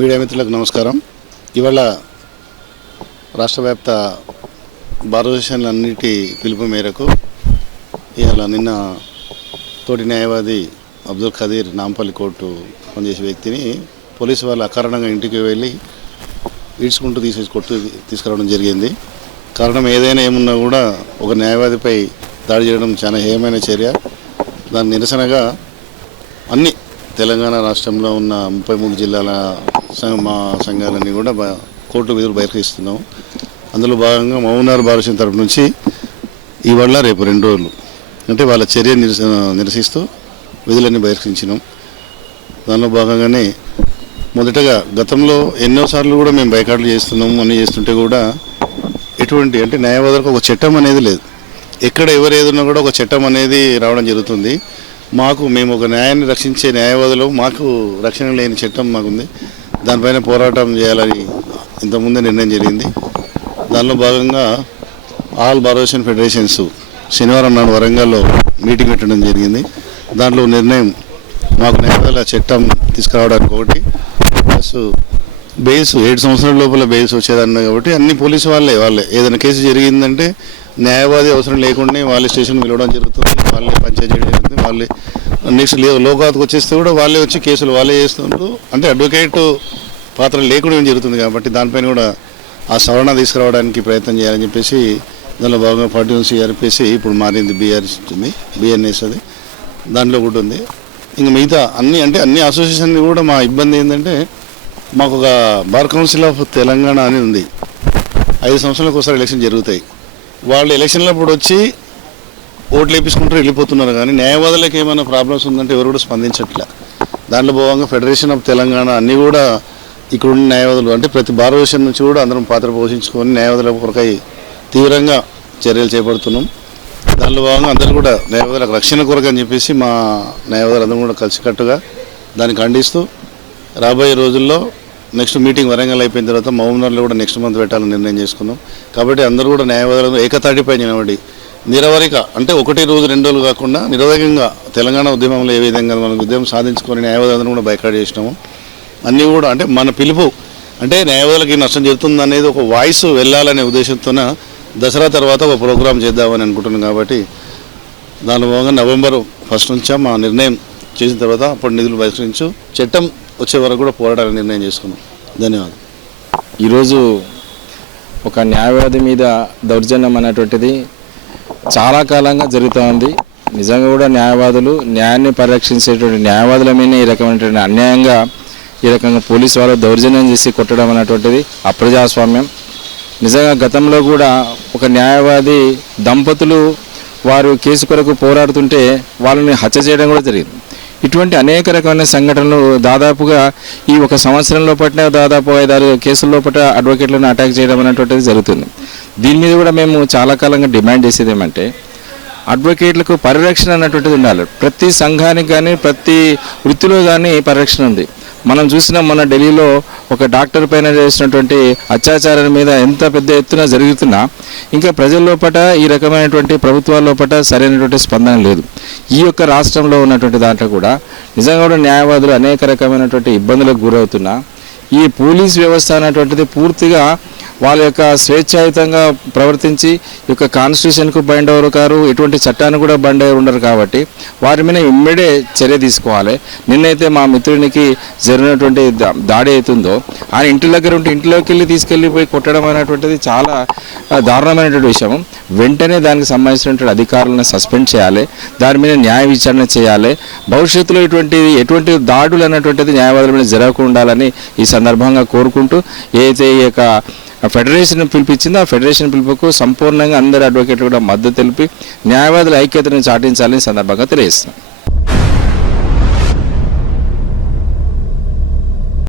Media మిత్రులకు నమస్కారం. ఇవాళ రాష్ట్ర వ్యాప్త భారతదేశాలన్నిటి పిలుపు మేరకు ఇవాళ నిన్న తోటి న్యాయవాది అబ్దుల్ ఖదీర్ నాంపల్లి కోర్టు పనిచేసే వ్యక్తిని పోలీసు వాళ్ళు అకారణంగా ఇంటికి వెళ్ళి ఈడ్చుకుంటూ తీసేసి కొట్టు తీసుకురావడం జరిగింది. కారణం ఏదైనా ఏమున్నా కూడా ఒక న్యాయవాదిపై దాడి చేయడం చాలా హేయమైన చర్య. దాని నిరసనగా అన్ని తెలంగాణ రాష్ట్రంలో ఉన్న ముప్పై మూడు జిల్లాల మా సంఘాలన్నీ కూడా కోర్టు విధులు బహిర్గహిస్తున్నాం అందులో భాగంగా మౌనార్ భారత తరపు నుంచి ఇవాళ రేపు రెండు రోజులు. అంటే వాళ్ళ చర్య నిరసిస్తూ విధులన్నీ బహిర్గహించినాం దానిలో భాగంగానే మొదటగా గతంలో ఎన్నోసార్లు కూడా మేము బైకాట్లు చేస్తున్నాం అని చేస్తుంటే కూడా ఎటువంటి అంటే న్యాయవాదులకు ఒక చట్టం అనేది లేదు. ఎక్కడ ఎవరు ఏదున్నా కూడా ఒక చట్టం అనేది రావడం జరుగుతుంది. మాకు మేము ఒక న్యాయాన్ని రక్షించే న్యాయవాదులు మాకు రక్షణ లేని చట్టం మాకుంది. దానిపైన పోరాటం చేయాలని ఇంతకుముందే నిర్ణయం జరిగింది. దానిలో భాగంగా ఆల్ బారోషన్ ఫెడరేషన్స్ శనివారం నాడు వరంగల్లో మీటింగ్ పెట్టడం జరిగింది. దాంట్లో నిర్ణయం మాకు న్యాయవాదుల చట్టం తీసుకురావడానికి ఒకటి ప్లస్ బెయిల్స్ ఏడు సంవత్సరాల లోపల బెయిల్స్ వచ్చేదన్న కాబట్టి అన్ని పోలీసు వాళ్ళే వాళ్ళే. ఏదైనా కేసు జరిగిందంటే న్యాయవాది అవసరం లేకుండా వాళ్ళే స్టేషన్ పిలవడం జరుగుతుంది వాళ్ళే పంచాయతీ జరుగుతుంది వాళ్ళే నెక్స్ట్ లోకాత్కి వచ్చేస్తే కూడా వాళ్ళే వచ్చి కేసులు వాళ్ళే చేస్తున్నారు అంటే అడ్వకేట్ పాత్ర లేకుండా ఏం జరుగుతుంది కాబట్టి దానిపైన కూడా ఆ సవరణ తీసుకురావడానికి ప్రయత్నం చేయాలని చెప్పేసి దానిలో భాగంగా ఫార్టీ వన్ సిఆర్పిసి ఇప్పుడు మారింది బీఆర్ఎస్ ఉంది బీఎన్ఎస్ అది. దాంట్లో కూడా ఉంది. ఇంకా మిగతా అన్ని అంటే అన్ని అసోసియేషన్ కూడా మా ఇబ్బంది ఏంటంటే మాకు ఒక బార్ కౌన్సిల్ ఆఫ్ తెలంగాణ అని ఉంది. ఐదు సంవత్సరాలకు ఒకసారి ఎలక్షన్ జరుగుతాయి. వాళ్ళు ఎలక్షన్లప్పుడు వచ్చి ఓట్లు వేపించుకుంటూ వెళ్ళిపోతున్నారు కానీ న్యాయవాదులకు ఏమైనా ప్రాబ్లమ్స్ ఉందంటే ఎవరు కూడా స్పందించట్లే. దాంట్లో భాగంగా ఫెడరేషన్ ఆఫ్ తెలంగాణ అన్నీ కూడా ఇక్కడున్న న్యాయవాదులు అంటే ప్రతి భారతదేశం నుంచి కూడా అందరం పాత్ర పోషించుకొని న్యాయవాదుల కొరకై తీవ్రంగా చర్యలు చేపడుతున్నాం. దానిలో భాగంగా అందరూ కూడా న్యాయవాదులకు రక్షణ కొరకు అని చెప్పేసి మా న్యాయవాదులు అందరం కూడా కలిసికట్టుగా దాన్ని ఖండిస్తూ రాబోయే రోజుల్లో నెక్స్ట్ మీటింగ్ వరంగల్ అయిపోయిన తర్వాత మహబూబ్నగర్లో కూడా నెక్స్ట్ మంత్ పెట్టాలని నిర్ణయం చేసుకున్నాం. కాబట్టి అందరూ కూడా న్యాయవాదులు ఏకతాటిపై నిలబడి నిరవరిక అంటే ఒకటి రోజు రెండు రోజులు కాకుండా నిరవేగంగా తెలంగాణ ఉద్యమంలో ఏ విధంగా మనం ఉద్యమం సాధించుకొని న్యాయవాదులను కూడా బైకాట్ చేసినాము అన్నీ కూడా అంటే మన పిలుపు అంటే న్యాయవాదులకి నష్టం జరుగుతుంది అనేది ఒక వాయిస్ వెళ్ళాలనే ఉద్దేశంతోన దసరా తర్వాత ఒక ప్రోగ్రాం చేద్దామని అనుకుంటున్నాం కాబట్టి దాని భాగంగా నవంబర్ ఫస్ట్ నుంచే మా నిర్ణయం చేసిన తర్వాత అప్పుడు నిధులు బహిష్కరించు చట్టం వచ్చే వరకు కూడా పోరాటానికి నిర్ణయం చేసుకున్నాం. ధన్యవాదాలు. ఈరోజు ఒక న్యాయవాది మీద దౌర్జన్యం అనేటువంటిది చాలా కాలంగా జరుగుతూ ఉంది. నిజంగా కూడా న్యాయవాదులు న్యాయాన్ని పరిరక్షించేటువంటి న్యాయవాదుల మీద ఈ రకమైనటువంటి అన్యాయంగా ఈ రకంగా పోలీసు వాళ్ళు దౌర్జన్యం చేసి కొట్టడం అనేటువంటిది అప్రజాస్వామ్యం. నిజంగా గతంలో కూడా ఒక న్యాయవాది దంపతులు వారు కేసు కొరకు పోరాడుతుంటే వాళ్ళని హత్య చేయడం కూడా జరిగింది. ఇటువంటి అనేక రకమైన సంఘటనలు దాదాపుగా ఈ ఒక సంవత్సరంలో పట్ల దాదాపు ఐదారు కేసుల్లో పట్ల అడ్వకేట్లను అటాక్ చేయడం అనేటువంటిది జరుగుతుంది. దీని మీద కూడా మేము చాలా కాలంగా డిమాండ్ చేసేది ఏమంటే అడ్వకేట్లకు పరిరక్షణ అన్నటువంటిది ఉండాలి. ప్రతి సంఘానికి కానీ ప్రతి వృత్తిలో కానీ పరిరక్షణ ఉంది. మనం చూసిన మన ఢిల్లీలో ఒక డాక్టర్ పైన చేసినటువంటి అత్యాచారం మీద ఎంత పెద్ద ఎత్తున జరుగుతున్నా ఇంకా ప్రజల లోపట ఈ రకమైనటువంటి ప్రభుత్వాల లోపల సరైనటువంటి స్పందన లేదు. ఈ యొక్క రాష్ట్రంలో ఉన్నటువంటి దాంట్లో కూడా నిజంగా కూడా న్యాయవాదులు అనేక రకమైనటువంటి ఇబ్బందులకు గురవుతున్నా. ఈ పోలీస్ వ్యవస్థ అనేటువంటిది పూర్తిగా వాళ్ళ యొక్క స్వేచ్ఛాయుతంగా ప్రవర్తించి ఈ యొక్క కాన్స్టిట్యూషన్కు బైండ్ అవ్వరు కారు ఎటువంటి చట్టాన్ని కూడా బండ్ అయ్యి ఉండరు కాబట్టి వారి మీద ఇమ్మడే చర్య తీసుకోవాలి. నిన్నైతే మా మిత్రునికి జరిగినటువంటి దాడి అవుతుందో ఆయన ఇంటి దగ్గర ఉంటే ఇంట్లోకి వెళ్ళి తీసుకెళ్ళిపోయి కొట్టడం అనేటువంటిది చాలా దారుణమైనటువంటి విషయం. వెంటనే దానికి సంబంధించినటువంటి అధికారులను సస్పెండ్ చేయాలి. దాని మీద న్యాయ విచారణ చేయాలి. భవిష్యత్తులో ఇటువంటి ఎటువంటి దాడులు అనేటువంటిది న్యాయవాదుల మీద జరగకుండా ఉండాలని ఈ సందర్భంగా కోరుకుంటూ ఏదైతే ఈ యొక్క ఆ ఫెడరేషన్ పిలిపించింది. ఆ ఫెడరేషన్ పిలుపుకు సంపూర్ణంగా అందరు అడ్వకేట్లు కూడా మద్దతు తెలిపి న్యాయవాదుల ఐక్యతను చాటించాలని సందర్భంగా తెలియజేస్తున్నాం.